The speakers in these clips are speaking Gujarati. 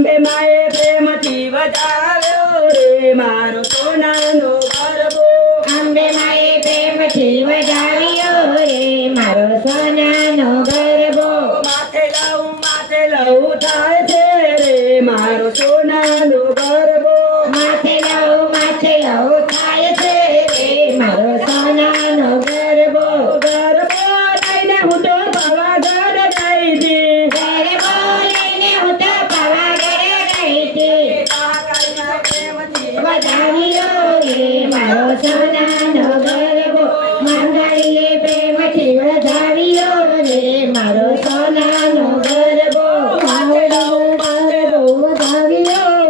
અંબે માએ પ્રેમથી વધાવ્યો રે મારો સોનાનો ગરબો અંબે માએ પ્રેમથી વધાવ્યો રે મારો સોનાનો ગરબો માથે લઉં થાય છે રે મારો સોનાનો ગરબો માથે લઉં થાય છે રે મારો સોનાનો ગરબો ગરબો લઈને હું તો પાવાગઢ ગઈ હતી ગરબો લઈને હું તો પાવાગઢ ગઈ હતી કાકાના પ્રેમથી વધાવ્યો રે મારો સોનાનો ગરબો મંગળીએ પ્રેમથી વધાવ્યો રે મારો સોનાનો ગરબો વધાવ્યો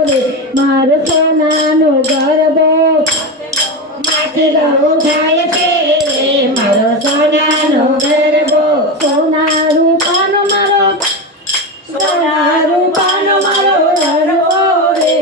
રે મારો સોનાનો ગરબો માથે લઉં થાય છે રે મારો સોનાનો ગરબો સોના રૂપાનો મારો ગરબો રે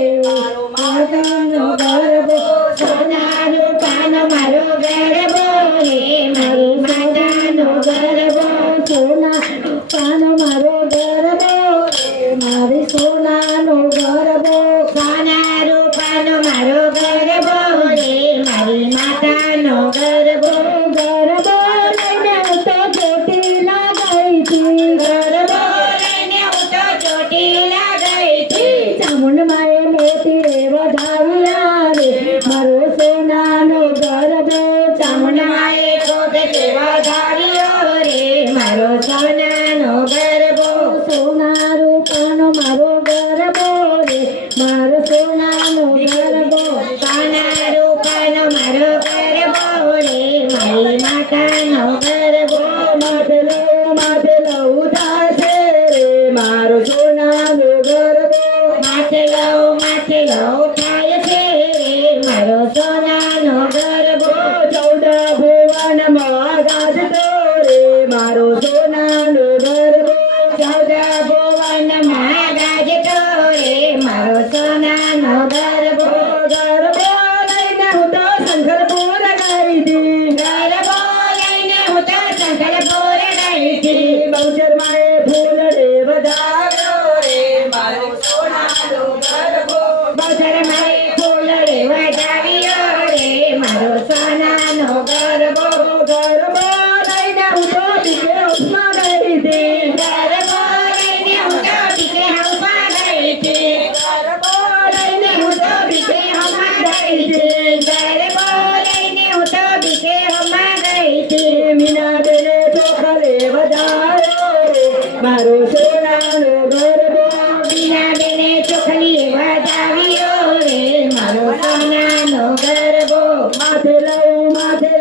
માતાનો ગરબો સોના રૂપાનો મારો ગરબો રે મારી માતાનો ગરબો સોના રૂપાનો મારો ગરબો રે મારી સોનાનો ગરબો સોના રૂપાનો મારો ગરબો રે મારી માતાનો ગરબો ગરબો લઈને હું તો ચોટીલા ગઈ હતી ગરબો લઈને હું તો ચોટીલા ગઈ હતી ચામુંડ માએ મોતી રે વધાવ્યા રે મારો સોનાનો ગરબો ચામુંડ માએ મોતી વધાવ્યો રે મારો સોનાનો ગરબો સોના રૂપાનો મારો ગરબો રે મારો સોનાનો ગરબો સોના રૂપાનો મારો ગરબો રે મારી માતાનો ગરબો માથે લઉં થાય છે રે મારો સોનાનો ગરબો માથે લઉં થાય છે રે મારો સોનાનો ગરબો 14 ભુવનમાં ગાજતો રે મારો સોનાનો ગરબો 14 ભુવનમાં ગાજતો રે મારો સોનાનો ગરબો ગરબો લઈને હું તો શંકરપુર ગઈ હતી ગરબો લઈને હું તો શંકરપુર ગઈ હતી બહુચર માએ ફૂલ રે વધાવ્યો રે મારો સોનાનો ગરબો બહુચર માએ ફૂલ રે વધાવ્યો રે મારો સોનાનો ગરબો ગરબો લઈને હું તો બીજે હાઉસમાં ગઈ હતી ગરબો લઈને હું તો બીજે હાઉસમાં ગઈ હતી ગરબો લઈને હું તો બીજે હાઉસમાં ગઈ હતી ગરબો લઈને હું તો બીજે હાઉસમાં ગઈ હતી મીના બેને ચોખલે વધાવ્યો રે મારો સોનાનો ગરબો બીના બેને ચોખલીએ વધાવ્યો રે મારો સોનાનો ગરબો માથે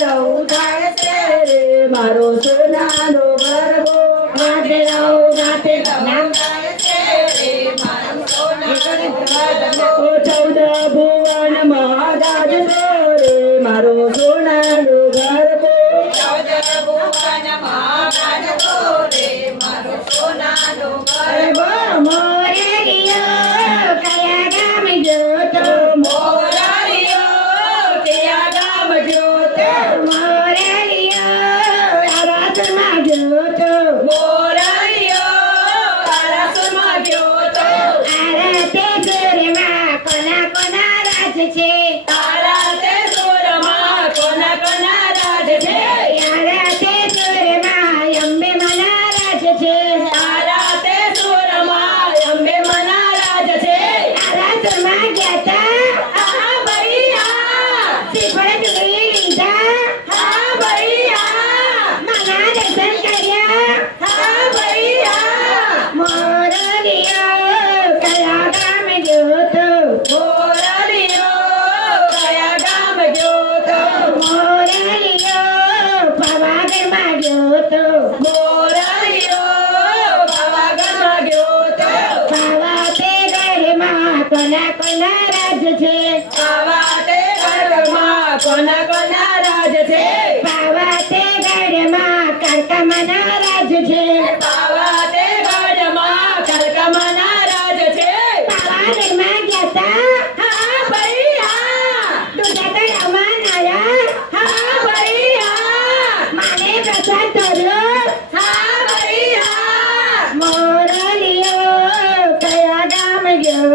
લઉં થાય છે રે મારો સોનાનો ગરબો માથે લઉં થાય છે રે મારો સોનાનો ગરબો 14 ભુવનમાં ગાજતો રે મારો સોનાનો ગરબો 14 ભુવનમાં ગાજતો રે મારો સોનાનો ગરબો મોરલિયો કયા ગામ જોતો મોરારીઓ કયા ગામ જોતો મોરલિયો આરાસમાં જોતો મોરારીઓ આરસમાં જોતો આરતે સુરમાં કોના કોના રાજ છે તારા તે સુરમાં કોના કોના રાજ છે આરતે સુરમાં અંબે મના રાજ છે તારા તે સુરમાં અંબે મના રાજ છે આરાસમાં ગયા હા ભૈયા શ્રીફળ ચૂકવી લીધા હા ભૈયા મના દર્શન કર્યા હા ભૈયા મોરલિયો કયા ગામ જોતો મોરારીઓ કયા ગામ જોતો મોરલિયો પાવાગઢમાં જોતો મોરારીઓ પાવાગઢમાં જોતો પાવાગઢમાં કોના કોના રાજ છે પાવાતે ગઢમાં કોના કોના રાજ છે પાવાગઢમાં કાળકામાના રાજ છે પાવાતે ગઢમાં કલકમાના રાજ છે પાવાગઢમાં ગયા હા ભૈયા દુધા તળાવમાં નાયા હા ભૈયા માને પ્રસાદ ધર્યો હા ભૈયા મોરલિયો કયા ગામ ગયો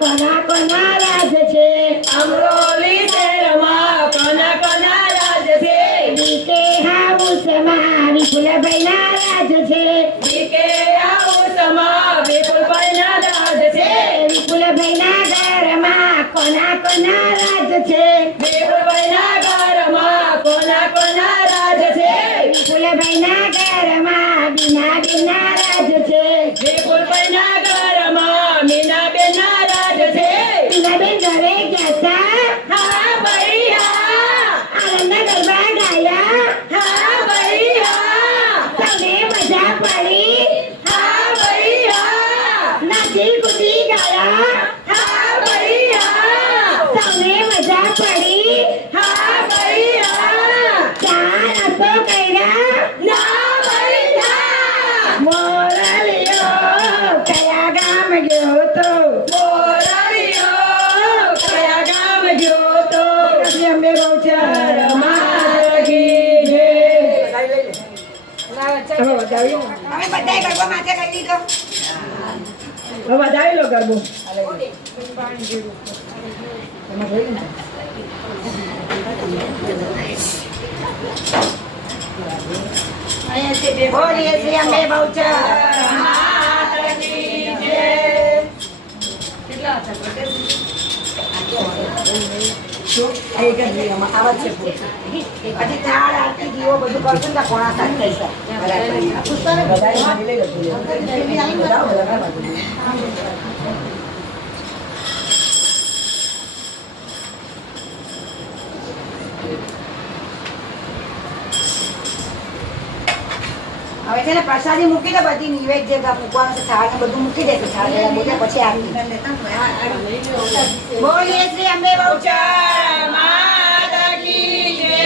કોના કોના રાજ છે અમરોલી શહેરમાં કોના કોના રાજ છે બીકે હાઉસમાં વિપુલભાઈના રાજ છે બીકે હાઉસમાં વિપુલભાઈના રાજ છે વિપુલભાઈના ઘરમાં કોના કોના રાજ છે વિપુલભાઈના ઘરમાં કોના કોના રાજ છે વિપુલભાઈના ઘરમાં બીનાબેનના રાજ છે વિપુલભાઈના ઘરમાં મીનાબેનના રાજ છે બીનાબેન ઘરે ગયા હતા હા ભાઈ હા આનંદના ગરબા ગાયા હા ભાઈ હા તમને મજા પડી હા ભાઈ હા નાચી કૂદી ગયા હા ભાઈ હા તમને મજા પડી હા ભાઈ હા ચા નાસ્તો કર્યા ના ભાઈ હા મોરલીઓ કયા ગામ ગયો તો મોરલીયો કયા ગામ ગયો તો પછી અમે બહુચર માગી છે હવે વધાવી લો ગરબો બોલીએ શ્રી અંબે બહુચર માગી છે પછી ચાર આરતી દીવો બધું કરશું ને કોણા સાથે હવે છે ને પ્રસાદી મૂકી દે બધી નિવેદ જે મૂકવાનું છે થાળ ને બધું મૂકી દે થાળ બોલે પછી આરતી બોલીએ શ્રી અંબે બહુચર માગી છે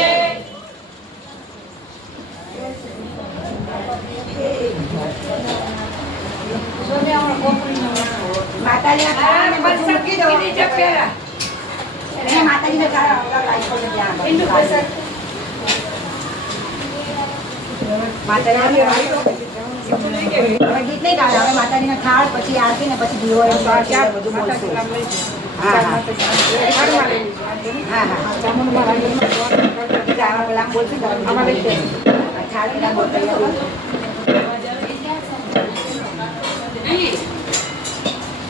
માતાજી થાળ ને બધું મૂકી દો માતાજી થાળ ગીત નહીં ગાવે હવે માતાજીના થાળ પછી આરતી ને પછી દીવો એમ બધું બોલશું હા હા પેલા બોલશું થાળ પેલા બોલતા